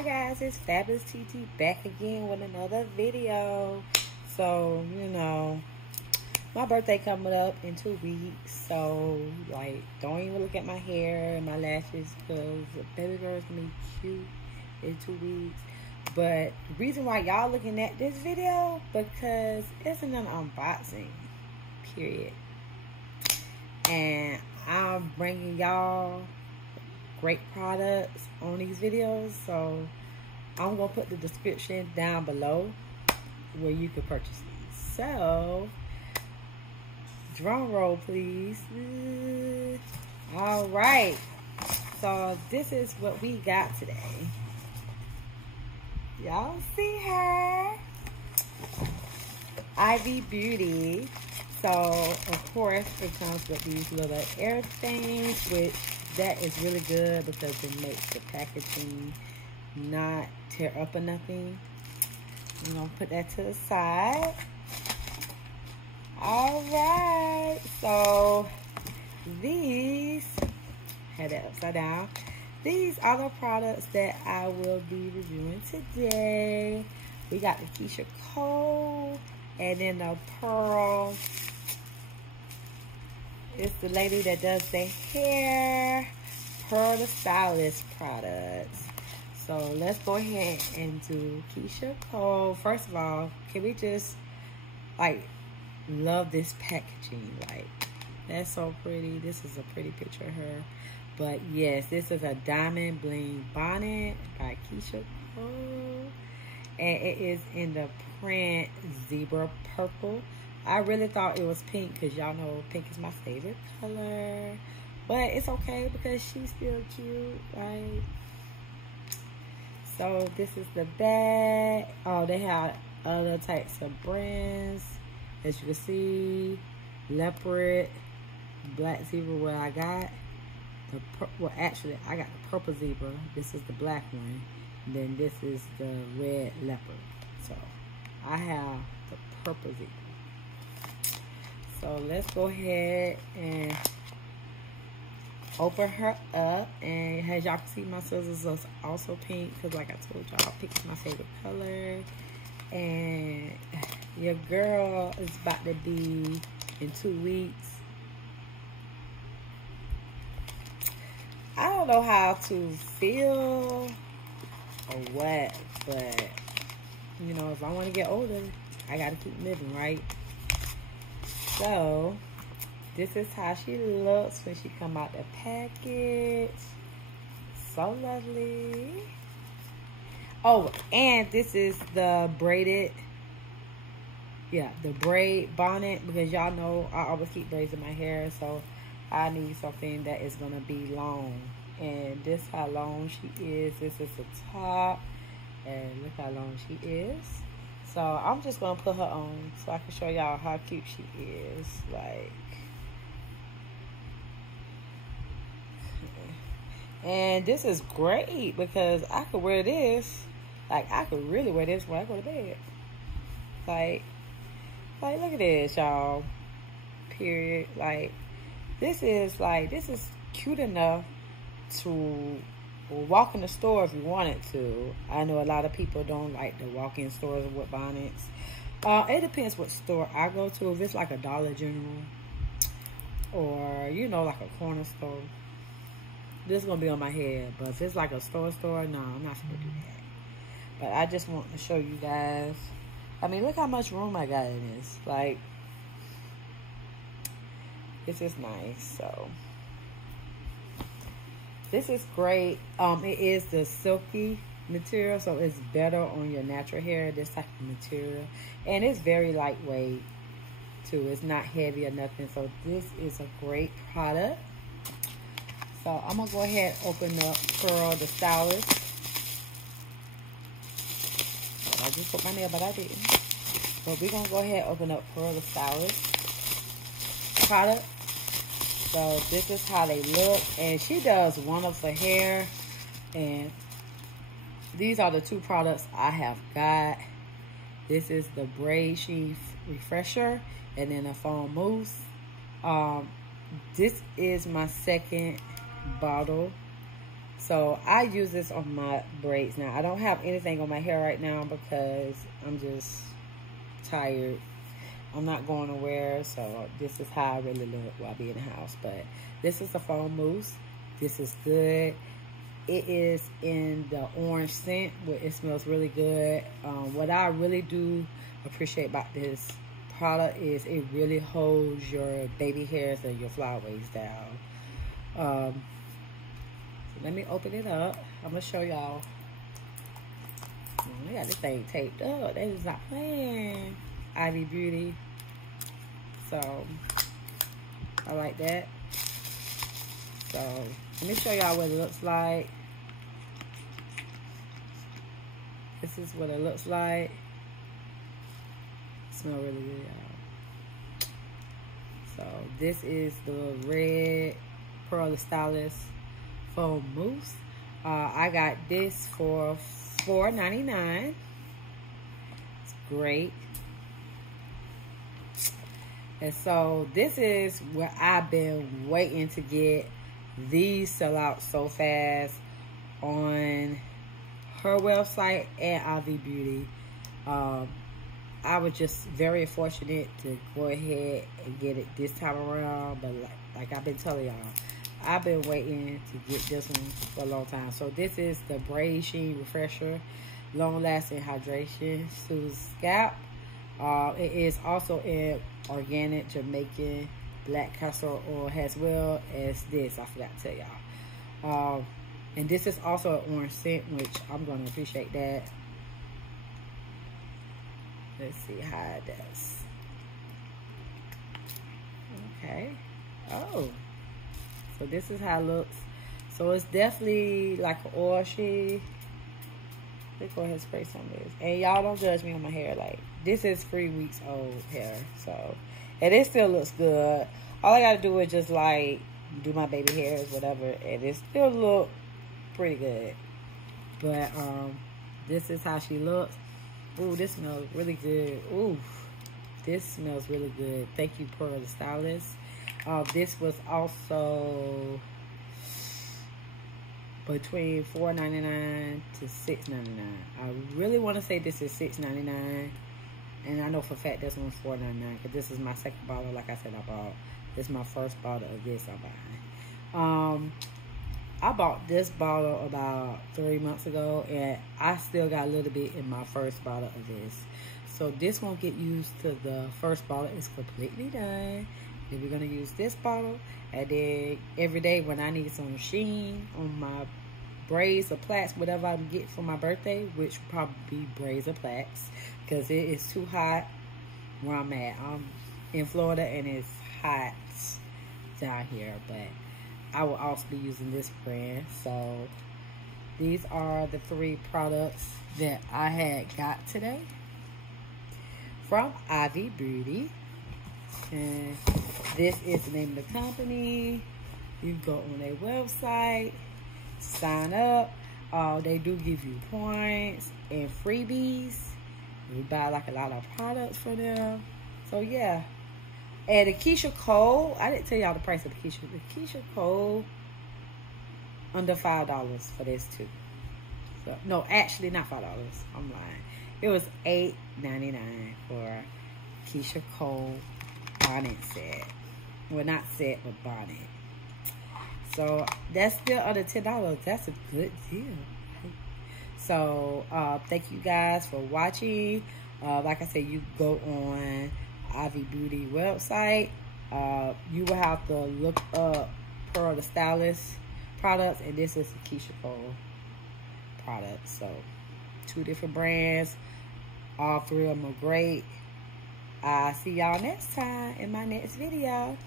Hi guys, it's Fabulous TT back again with another video. So, my birthday coming up in 2 weeks. So, don't even look at my hair and my lashes because the baby girl's gonna be cute in 2 weeks. But the reason why y'all looking at this video, because it's an unboxing, period. And I'm bringing y'all great products on these videos, so I'm gonna put the description down below where you can purchase these. So drum roll please. All right, so this is what we got today. Y'all see her, Ivy Beauty. So of course it comes with these little air things, which that is really good because it makes the packaging not tear up or nothing. I'm gonna put that to the side. All right, so these, had that upside down. These are the products that I will be reviewing today. We got the Keyshia Cole, and then the Pearl. It's the lady that does the hair, Pearl the Stylist products. So let's go ahead and do Keyshia Cole. First of all, can we just love this packaging? That's so pretty. This is a pretty picture of her. But yes, this is a diamond bling bonnet by Keyshia Cole, and it is in the print zebra purple. I really thought it was pink because y'all know pink is my favorite color. But it's okay because she's still cute, right? So this is the bag. Oh, they have other types of brands. As you can see, leopard, black zebra, what I got. Well, actually, I got the purple zebra. This is the black one. And then this is the red leopard. So I have the purple zebra. So let's go ahead and open her up. And as y'all can see, my scissors is also pink because like I told y'all, pink is my favorite color. And your girl is about to be in 2 weeks. I don't know how to feel or what, but if I want to get older, I got to keep living, right? So this is how she looks when she come out the package. So lovely. Oh, and this is the braided, the braid bonnet, because y'all know I always keep braids in my hair, so I need something that is gonna be long. And this how long she is. This is the top, and look how long she is. So I'm just gonna put her on so I can show y'all how cute she is. And this is great because I could wear this. I could really wear this when I go to bed. Look at this, y'all. Period. This is cute enough to walk in the store if you wanted to. I know a lot of people don't like to walk in stores with bonnets. It depends what store I go to. If it's like a Dollar General or like a corner store, this is gonna be on my head. But if it's like a store, no, I'm not gonna do that. But I just want to show you guys. I mean, look how much room I got in this. This is nice. So this is great. It is the silky material, so it's better on your natural hair, this type of material. And it's very lightweight too. It's not heavy or nothing. So this is a great product. So I'm gonna go ahead and open up Pearl the Stylist. I just put my nail, but I didn't. But we're gonna go ahead and open up Pearl the Stylist product. So this is how they look, and she does one-ups for hair. And these are the 2 products I have got. This is the Braid Sheath Refresher, and then a foam mousse. This is my second bottle. So I use this on my braids now. I don't have anything on my hair right now because I'm just tired. I'm not going nowhere, so this is how I really look while being in the house. But this is a foam mousse. This is good. It is in the orange scent, where it smells really good. What I really do appreciate about this product is it really holds your baby hairs and your flyaways down. So let me open it up. I'm gonna show y'all. I got this thing taped up. That is not playing. Ivy Beauty. So I like that. So let me show y'all what it looks like. This is what it looks like. It smells really good, y'all. So this is the red Pearl Stylist foam mousse. I got this for $4.99. It's great. And so this is where I've been waiting to get. These sell out so fast on her website and Ivy Beauty. I was just very fortunate to go ahead and get it this time around. But like I've been telling y'all, I've been waiting to get this one for a long time. So this is the Braid Sheen Refresher, long lasting hydration, soothes scalp. It is also in organic Jamaican black castor oil as well as this. I forgot to tell y'all. And this is also an orange scent, which I'm going to appreciate that. Let's see how it does. Okay. Oh. So this is how it looks. So it's definitely like an oil sheen. Let's go ahead and spray some of this. And y'all don't judge me on my hair. Like, this is 3 weeks old hair. So, and it still looks good. All I got to do is just like do my baby hairs, whatever. And it still look pretty good. But this is how she looks. Ooh, this smells really good. Ooh, this smells really good. Thank you, Pearl the Stylist. This was also between $4.99 to $6.99. I really want to say this is $6.99, and I know for a fact this one's $4.99 because this is my second bottle. Like I said, I bought this is my first bottle of this I'm buying. I bought this bottle about 3 months ago, and I still got a little bit in my first bottle of this. So this won't get used to the first bottle. It's completely done. Then we're going to use this bottle, and then every day when I need some sheen on my braids or plaits, whatever I get for my birthday, which will probably be braids or plaits, because it is too hot where I'm at. I'm in Florida, and it's hot down here, but I will also be using this brand. So these are the 3 products that I had got today from Ivy Beauty. And this is the name of the company. You can go on their website, sign up. They do give you points and freebies. You buy like a lot of products for them. So yeah. And the Keisha Cole, I didn't tell y'all the price of the Keisha. The Keisha Cole, under $5 for this too. So no, actually not $5. I'm lying. It was $8.99 for Keisha Cole bonnet set. Well, not set, but bonnet. So that's still under $10. That's a good deal. So thank you guys for watching. Like I said, you go on Ivy Beauty website. You will have to look up Pearl the Stylist products, and this is the Keisha Cole product. So 2 different brands. All 3 of them are great. I'll see y'all next time in my next video.